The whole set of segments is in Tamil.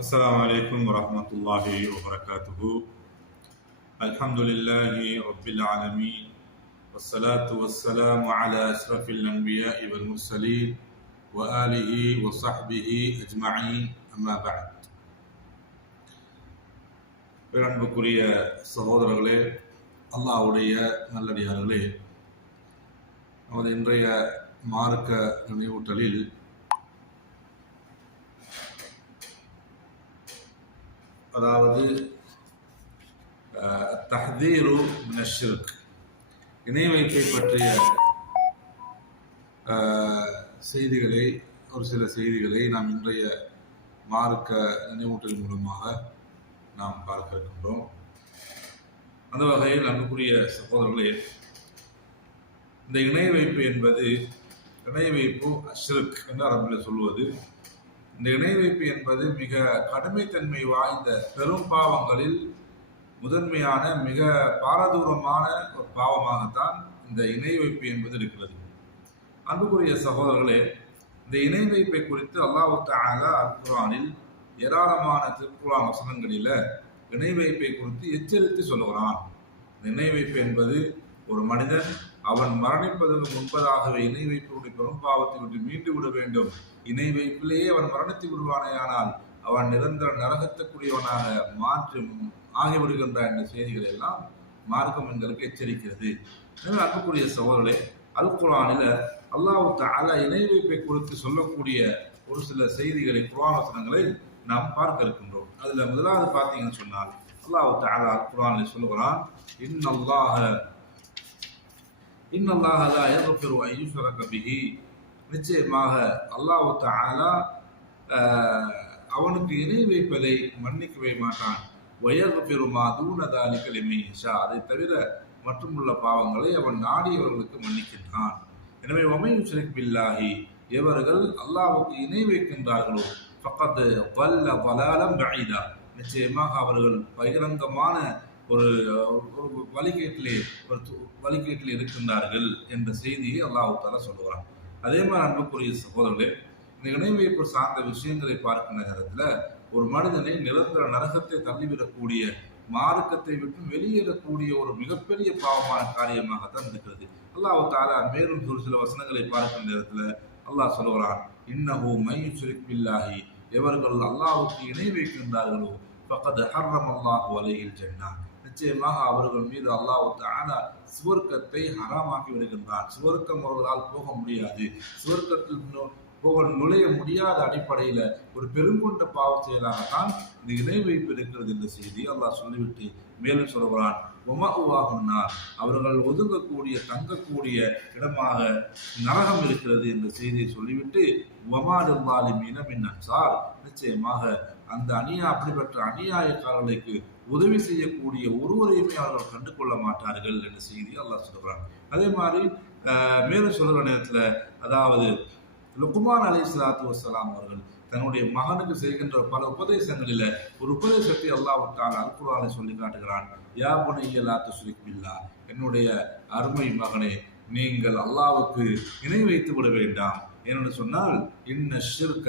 السلام عليكم ورحمة الله وبركاته الحمد لله رب العالمين والصلاة والسلام على أشرف الأنبياء والمرسلين وآله وصحبه أجمعين أما بعد அன்புக்குரிய சகோதரர்களே அல்லாஹ்வுடைய நல்லடியார்களே நமது இன்றைய மார்க்க நினைவூட்டலில் அதாவது தஹதீரு மினஷிர்க் இணை வைப்பை பற்றிய செய்திகளை ஒரு சில செய்திகளை நாம் இன்றைய மார்க்க நினைவூட்டல் மூலமாக நாம் பார்க்க இருக்கின்றோம். அந்த வகையில் அன்புக்குரிய சகோதரர்களே இந்த இணை வைப்பு என்பது இணை வைப்பு அஷ்ரக் என்று அரபில் சொல்வது இந்த இணை வைப்பு என்பது மிக கடுமைத்தன்மை வாய்ந்த பெரும் பாவங்களில் முதன்மையான மிக பாரதூரமான ஒரு பாவமாகத்தான் இந்த இணை வைப்பு என்பது இருக்கிறது. அன்புக்குரிய சகோதரர்களே இந்த இணை வைப்பை குறித்து அல்லாஹு தஆலா அல் ஏராளமான திருக்குறான் வசனங்களில் இணை வைப்பை குறித்து எச்சரித்து சொல்லுகிறான். இந்த இணை வைப்பு என்பது ஒரு மனிதன் அவன் மரணிப்பதற்கு முன்பதாகவே இணை வைப்புடைய பெரும்பாவத்தை விட்டு மீண்டு விட வேண்டும். இணை வைப்பிலேயே அவன் மரணித்து விடுவானேயானால் அவன் நிரந்தர நரகத்துக்குரியவனாக மாற்றி ஆகிவிடுகின்றான் என்ற செய்திகள் எல்லாம் மார்க்கம் எங்களுக்கு எச்சரிக்கிறது. எனவே அன்புக்குரிய சோழர்களே அல் குரானில் அல்லாஹு தால இணை வைப்பை குறித்து சொல்லக்கூடிய ஒரு சில செய்திகளை குர்ஆன் நாம் பார்க்க இருக்கின்றோம். அதில் முதலாவது பார்த்தீங்கன்னு சொன்னால் அல்லாஹு தாலா அல் சொல்லுகிறான் இன்னல்லாக இன்னல்லாஹ லா யக்ஃபிரு அன் யுஷ்ரக பிஹி. நிச்சயமாக அல்லாஹ் தஆலா அவனுக்கு இணை வைப்பதை மன்னிக்கவே மாட்டான். வயக்ஃபிரு பெருமா தூன தாலிக அதை தவிர மற்றுமுள்ள பாவங்களை அவன் நாடியவர்களுக்கு மன்னிக்கின்றான். எனவே ஒமை யுஷ்ரிக் பில்லாஹி இவர்கள் அல்லாஹ்வுக்கு இணை வைக்கின்றார்களோ? பக்கத்து வல்ல வலாலம் பஈதா நிச்சயமாக அவர்கள் பகிரங்கமான ஒரு ஒரு வழிகேட்டிலே ஒரு வழிகேட்டில் இருக்கின்றார்கள் என்ற செய்தியை அல்லாஹ் தாலா சொல்லுகிறான். அதே மாதிரி அன்புக்குரிய சகோதரர்களே இந்த இணைவைப்பு சார்ந்த விஷயங்களை பார்க்கின்ற நேரத்தில் ஒரு மனிதனை நிரந்தர நரகத்தை தள்ளிவிடக்கூடிய மார்க்கத்தை விட்டு வெளியேறக்கூடிய ஒரு மிகப்பெரிய பாவமான காரியமாகத்தான் இருக்கிறது. அல்லாஹ் தாலா மேலும் ஒரு சில வசனங்களை பார்க்கும் நேரத்தில் அல்லாஹ் சொல்லுகிறான் இன்னஹு மை யுஷ்ரிக் பில்லாஹி. எவர்கள் இணை வைக்கின்றார்களோ பக்கத்து ஹர்ரம் அல்லாஹு அலைஹில் ஜன்னா நிச்சயமாக அவர்கள் மீது அல்லாஹ் தஆலா சுவர்க்கத்தை ஹராமாக்கி விடுகின்றான். சுவர்க்கம் அவர்களால் போக முடியாது. சுவர்க்கத்தில் போக நுழைய முடியாத அடிப்படையில் ஒரு பெருங்கொண்ட பாவ செயலாகத்தான் இந்த இணை வைப்பு இருக்கிறது என்ற செய்தி அல்லாஹ் சொல்லிவிட்டு மேலும் சொல்கிறான். உமாகுவாகுன்னார் அவர்கள் ஒதுங்கக்கூடிய தங்கக்கூடிய இடமாக நரகம் இருக்கிறது என்ற செய்தியை சொல்லிவிட்டு ஒமாடுல்லாலி மீனமின் அன்சார் நிச்சயமாக அந்த அநியா அப்படிப்பட்ட அநியாயக்காரர்களுக்கு உதவி செய்யக்கூடிய ஒருவரையுமே அவர்கள் கண்டு கொள்ள மாட்டார்கள் என்ற செய்தி அல்லாஹ் சொல்கிறான் அதே மாதிரி மேலும் சொல்கிற நேரத்தில் அதாவது லுக்குமான் அலி சலாத்து வசலாம் அவர்கள் தன்னுடைய மகனுக்கு செய்கின்ற பல உபதேசங்களில் ஒரு உபதேசத்தை அல்லாஹ் விட்டால் அல்குரானை சொல்லி காட்டுகிறான். யா புனைய லா பில்லா. என்னுடைய அருமை மகனே நீங்கள் அல்லாவுக்கு இணை வைத்து விட வேண்டாம். ஏனென்று சொன்னால் இன்ன ஷிர்க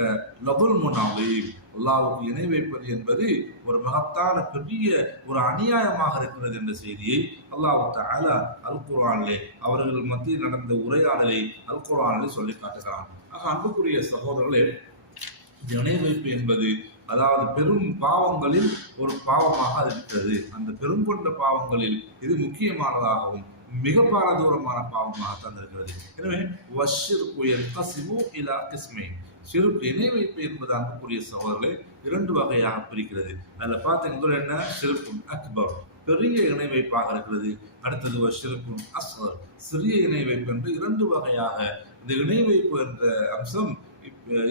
லபுல் முனாவீம் அல்லாவுக்கு இணை வைப்பது என்பது ஒரு மகத்தான பெரிய ஒரு அநியாயமாக இருக்கிறது என்ற செய்தியை அல்லாவுக்கு அல அல் குரானிலே அவர்கள் மத்தியில் நடந்த உரையாடலை அல் குரானிலே சொல்லி காட்டுகிறான். ஆக அன்புக்குரிய சகோதரர்களே இணை வைப்பு என்பது அதாவது பெரும் பாவங்களில் ஒரு பாவமாக அது இருக்கிறது. அந்த பெரும் கொண்ட பாவங்களில் இது முக்கியமானதாகவும் மிக பாரதூரமான பாவமாக இருக்கிறது எனவே வஷிற்கு என்கசிமு இலா கிஸ்மை சிறுக்கு இணை வைப்பு என்பது அன்புக்குரிய சகோதரர்களை இரண்டு வகையாக பிரிக்கிறது. அதில் பார்த்தீங்கன்னா என்ன? சிறுக்கும் அக்பர். பெரிய இணை வைப்பாக இருக்கிறது. அடுத்தது வஷிருக்கும் அஸ்வர். சிறிய இணை வைப்பு என்று இரண்டு வகையாக இந்த இணை வைப்பு என்ற அம்சம்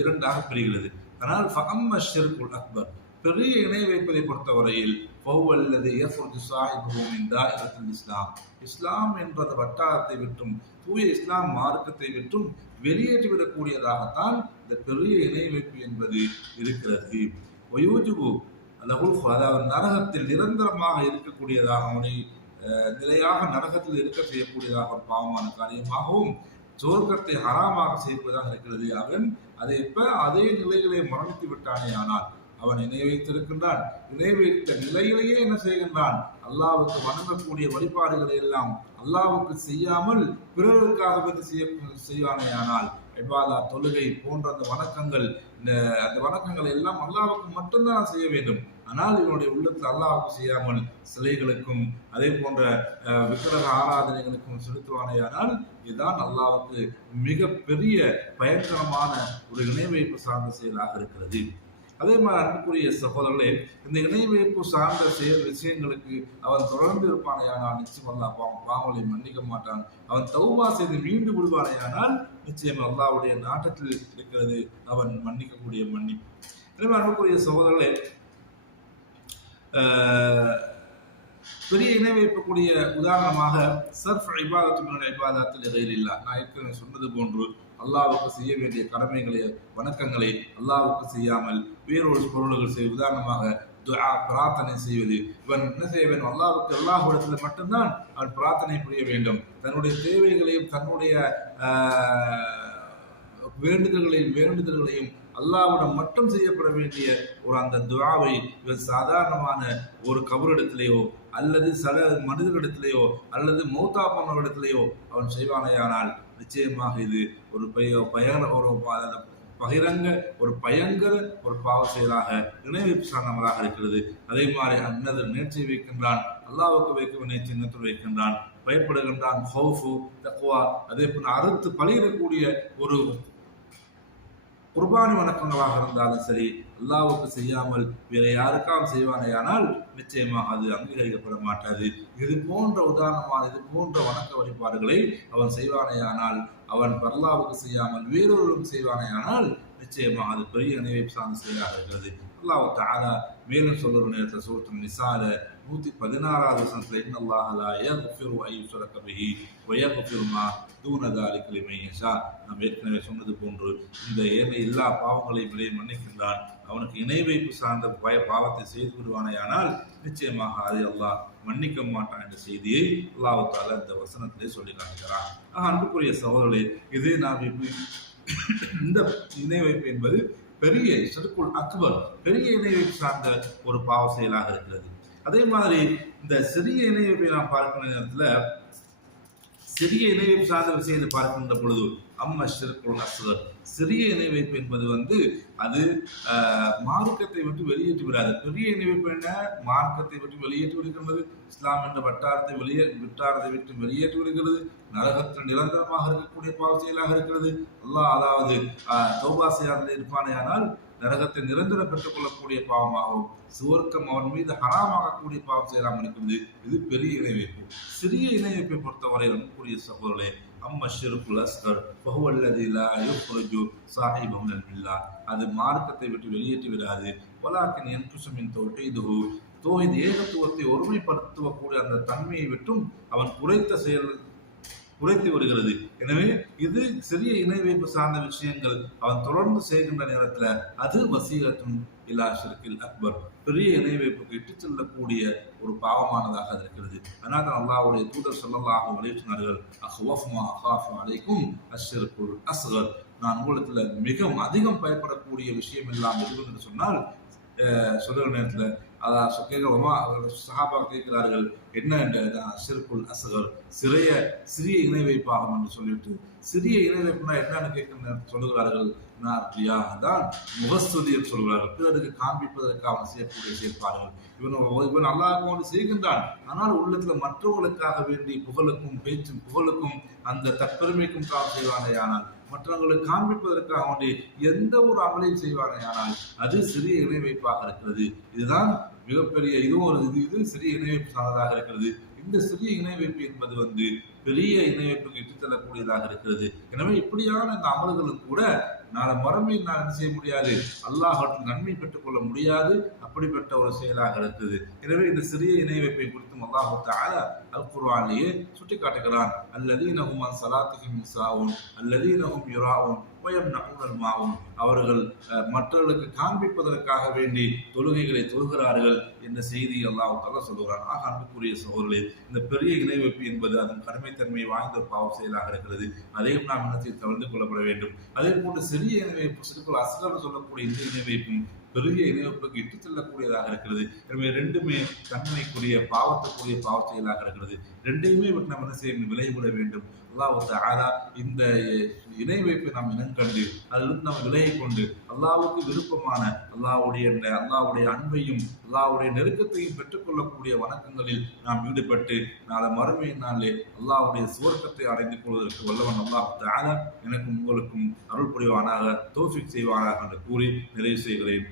இரண்டாக பிரிகிறது. ஆனால் ஃபஅம்ம ஷிர்குல் அக்பர். பெரிய இணை வைப்பதை பொறுத்தவரையில் அல்லது யஃபுர்ஜு சாஹிபுஹு மின் இஸ்லாம். இஸ்லாம் என்ற அந்த வட்டாரத்தை விட்டும் தூய இஸ்லாம் மார்க்கத்தை விட்டும் வெளியேற்றிவிடக்கூடியதாகத்தான் இந்த பெரிய இணை வைப்பு என்பது இருக்கிறது. ஒயோஜுபு லகுல் அதாவது நரகத்தில் நிரந்தரமாக இருக்கக்கூடியதாக அவனை நிலையாக நரகத்தில் இருக்க செய்யக்கூடியதாக ஒரு பாவமான காரியமாகவும் சோர்க்கத்தை ஹராமாக செய்வதாக இருக்கிறது. அவன் அதை எப்ப அதே நிலைகளை மரணித்து விட்டானே ஆனால் அவன் இணை வைத்திருக்கின்றான் இணை வைத்த நிலையிலேயே என்ன செய்கின்றான்? அல்லாவுக்கு வணங்கக்கூடிய வழிபாடுகளை எல்லாம் அல்லாவுக்கு செய்யாமல் பிறருக்காக வந்து செய்ய செய்வானேயானால் இபாதா தொழுகை போன்ற அந்த வணக்கங்கள் இந்த அந்த வணக்கங்களை எல்லாம் அல்லாவுக்கு மட்டும்தான் செய்ய வேண்டும். ஆனால் இவனுடைய உள்ளத்தில் அல்லாவுக்கு செய்யாமல் சிலைகளுக்கும் அதே போன்ற அஹ், விக்கிரக ஆராதனைகளுக்கும் செலுத்துவானேயானால் இதுதான் அல்லாவுக்கு மிக பெரிய பயங்கரமான ஒரு இணைவைப்பு சார்ந்த செயலாக இருக்கிறது. அதே மாதிரி அன்புக்குரிய சகோதரர்களே இந்த இணைவைப்பு சார்ந்த செயல் விஷயங்களுக்கு அவன் தொடர்ந்து இருப்பானையானால் நிச்சயம் அல்லா பாவம் பாவங்களை மன்னிக்க மாட்டான். அவன் தௌவா செய்து மீண்டு விடுவானையானால் நிச்சயம் அல்லாவுடைய நாட்டத்தில் இருக்கிறது. அவன் மன்னிக்கக்கூடிய மன்னிப்பு. எனவே அன்புக்குரிய சகோதரர்களே ஆஹ், பெரிய இணை வைக்கக்கூடிய உதாரணமாக சர்ஃப் இபாதத்து ஐபாதத்தில் எதையில் இல்லை. நான் ஏற்கனவே சொன்னது போன்று அல்லாவுக்கு செய்ய வேண்டிய கடமைகளை வணக்கங்களை அல்லாவுக்கு செய்யாமல் வேறொரு பொருள்கள் செய்ய உதாரணமாக துஆ பிரார்த்தனை செய்வது. இவன் என்ன செய்ய வேண்டும்? அல்லாவுக்கு இடத்துல மட்டும்தான் அவன் பிரார்த்தனை புரிய வேண்டும். தன்னுடைய தேவைகளையும் தன்னுடைய வேண்டுதல்களையும் வேண்டுதல்களையும் அல்லாவிடம் மட்டும் செய்யப்பட வேண்டிய ஒரு அந்த துவாவை இவன் சாதாரணமான ஒரு கபரிடத்திலேயோ அல்லது சல மனிதர்களிடத்திலேயோ அல்லது மௌத்தா போனவரிடத்திலேயோ அவன் செய்வானேயானால் நிச்சயமாக இது ஒரு பய பயங்கர ஒரு பகிரங்க ஒரு பயங்கர ஒரு பாவ செயலாக நினைவு சார்ந்தவராக இருக்கிறது. அதே மாதிரி அன்னது நேர்ச்சி வைக்கின்றான் அல்லாவுக்கு வைக்க வேண்டிய சின்னத்தில் வைக்கின்றான் பயப்படுகின்றான் ஹவுஃபு தக்குவா அதே போல அறுத்து பழகிடக்கூடிய ஒரு குர்பானி வணக்கங்களாக இருந்தாலும் சரி அல்லாவுக்கு செய்யாமல் வேற யாருக்காவது செய்வானேயானால் நிச்சயமாக அது அங்கீகரிக்கப்பட மாட்டாது. இது போன்ற உதாரணமான இது போன்ற வணக்க வழிபாடுகளை அவன் செய்வானேயானால் அவன் பர்லாவுக்கு செய்யாமல் வேறொருவரும் செய்வானேயானால் நிச்சயமாக அது பெரிய நினைவை சார்ந்த செயலாக இருக்கிறது. அல்லாஹ் தஆலா மேலும் சொல்லுற நேரத்தில் சூழ்த்தும் நிசார நூத்தி பதினாறாவது வசனத்தில் இன்ன அல்லாஹ் லா யக்ஃபிரு ஐ யுஷ்ரக பிஹி வ யக்ஃபிரு யஷா. நாம் ஏற்கனவே சொன்னது போன்று இந்த ஏனைய எல்லா பாவங்களையும் விலை மன்னிக்கின்றான். அவனுக்கு இணை வைப்பு சார்ந்த பய பாவத்தை செய்து விடுவானேயானால் நிச்சயமாக அதை அல்லாஹ் மன்னிக்க மாட்டான் என்ற செய்தியை அல்லாவுக்கால இந்த வசனத்திலே சொல்லி காட்டுகிறான். ஆக அன்புக்குரிய சகோதரர்களே இது நாம் இப்ப இந்த இணை வைப்பு என்பது பெரிய சிறுக்குள் அக்பர் பெரிய இணை வைப்பு சார்ந்த ஒரு பாவ செயலாக இருக்கிறது. அதே மாதிரி இந்த சிறிய இணை நாம் பார்க்கிற நேரத்தில் சிறிய இணைவைப்பு சார்ந்த விஷயத்தை பார்க்கின்ற பொழுது அம்ம ஷிர்குல் அஸ்கர் சிறிய இணைவைப்பு என்பது வந்து அது மார்க்கத்தை விட்டு வெளியேற்றி விடாது. பெரிய இணைவைப்பு என்ன? மார்க்கத்தை விட்டு வெளியேற்றி விடுகின்றது. இஸ்லாம் என்ற வட்டாரத்தை வெளியே விட்டாரத்தை விட்டு வெளியேற்றி விடுகிறது. நரகத்தில் நிரந்தரமாக இருக்கக்கூடிய பாவ செயலாக இருக்கிறது. அல்லாஹ் அதாவது சௌபாசையாக தௌபா செய்யாமல் நரகத்தை நிரந்தரம் பெற்றுக்கொள்ளக்கூடிய பாவமாகவும் சுவர்க்கம் அவன் மீது ஹராமாகக்கூடிய பாவம் செய்யலாம் இருக்கிறது இது பெரிய இணை வைப்பு சிறிய இணை வைப்பை பொறுத்தவரை கூடிய சகோதரே அம்ம ஷிருக்குல் அஸ்கர் பஹுவல்லதி லா யுஃப்ரிஜு சாஹிபஹு அது மார்க்கத்தை விட்டு வெளியேற்றி விடாது. வலாக்கின் என்குசமின் தௌஹீதுஹு. இது ஏகத்துவத்தை ஒருமைப்படுத்தக்கூடிய அந்த தன்மையை விட்டும் அவன் குறைத்த செயல் உடைத்து விடுகிறது. எனவே இது சிறிய இணை வைப்பு சார்ந்த விஷயங்கள். அவன் தொடர்ந்து செய்கின்ற நேரத்தில் அது வசீகத்தும் இல்லா ஷிர்கில் அக்பர். பெரிய இணை வைப்புக்கு இட்டுச் செல்லக்கூடிய ஒரு பாவமானதாக இருக்கிறது. அதனால் தான் அல்லாவுடைய தூதர் சொல்லலாக வெளியிட்டினார்கள் அஹ்வஃப்மா அஹாஃபு அலைக்கும் அஷ்ஷிர்குல் அஸ்கர். நான் உங்களிடத்தில் மிகவும் அதிகம் பயப்படக்கூடிய விஷயம் எல்லாம் எதுவும் என்று சொன்னால் அஹ், நேரத்தில் அதான் சொ- அவர்கள் சகாபா கேட்கிறார்கள் என்ன என்ற அஷ்ஷிர்குல் அசகர்? சிறிய சிறிய இணை வைப்பாகும் என்று சொல்லிட்டு சிறிய இணை வைப்புனா என்னன்னு கேட்கிற சொல்லுகிறார்கள். நான் தான் முகஸ்துதி என்று சொல்கிறார்கள் பிறருக்கு காண்பிப்பதற்காக அவன் செய்யக்கூடிய செயற்பாடுகள். இவன் இவன் அல்லாஹ் ஒன்று செய்கின்றான். ஆனால் உள்ளத்தில் மற்றவர்களுக்காக வேண்டி புகழுக்கும் பேச்சும் புகழுக்கும் அந்த தற்பெருமைக்கும் காவல் செய்வானே ஆனால் மற்றவங்களுக்கு காண்பிப்பதற்காக வேண்டி எந்த ஒரு அமலையும் செய்வானே ஆனால் அது சிறிய இணை வைப்பாக இருக்கிறது. இதுதான் மிகப்பெரிய இதுவும் ஒரு இது இது சிறிய இணைவைப்பு சார்ந்ததாக இருக்கிறது. இந்த சிறிய இணைவைப்பு என்பது வந்து பெரிய இணைவைப்புக்கு இட்டுச் செல்லக்கூடியதாக இருக்கிறது. எனவே இப்படியான இந்த அமல்களும் கூட நாளை மறுமையில் நான் என்ன செய்ய முடியாது? அல்லாஹ் நன்மை பெற்றுக்கொள்ள முடியாது. அப்படிப்பட்ட ஒரு செயலாக இருக்குது எனவே இந்த சிறிய இணை வைப்பை குறித்தும் அல்லாஹு தஆலா அல் குர்ஆனிலேயே சுட்டிக்காட்டுகிறான் அல்லதீனஹும் அன் ஸலாத்திஹிம் சாவும் அல்லதீனஹும் யுராவும் வயம்னஊனல் மாவும் அவர்கள் அஹ், மற்றவர்களுக்கு காண்பிப்பதற்காக வேண்டி தொழுகைகளை தொழுகிறார்கள் என்ற செய்தி அல்லாஹ் தஆலா சொல்லுகிறார் ஆக அன்புக்குரிய சோழர்களே இந்த பெரிய இணை வைப்பு என்பது அதன் கடுமைத்தன்மை வாய்ந்த பாவ செயலாக இருக்கிறது. அதையும் நாம் இனத்தை தவிர்த்து கொள்ளப்பட வேண்டும். அதே போன்று சிறிய இணைவைப்பு சிறுக்குள் அஸ்லம் சொல்லக்கூடிய இந்த இணைவைப்பும் பெரிய இணை இட்டுச் செல்லக்கூடியதாக இருக்கிறது. எனவே ரெண்டுமே தன்மைக்குரிய பாவத்துக்குரிய பாவ செயலாக இருக்கிறது. ரெண்டையுமே விட்டு நம்ம என்ன செய்ய வேண்டும்? விலகிவிட வேண்டும். அல்லாஹ் தஆலா இந்த இணை வைப்பை நாம் இனங்கண்டு அதிலிருந்து நாம் விலகி கொண்டு அல்லாவுக்கு விருப்பமான அல்லாவுடைய அல்லாவுடைய அல்லாஹ்வுடைய அன்பையும் அல்லாவுடைய நெருக்கத்தையும் பெற்றுக்கொள்ளக்கூடிய வணக்கங்களில் நாம் ஈடுபட்டு நாளை மறுமை நாளே அல்லாவுடைய சுவர்க்கத்தை அடைந்து கொள்வதற்கு வல்லவன் அல்லாஹ் ஆலா எனக்கும் உங்களுக்கும் அருள் புரிவானாக தோஃபிக் செய்வானாக என்று கூறி நிறைவு செய்கிறேன்.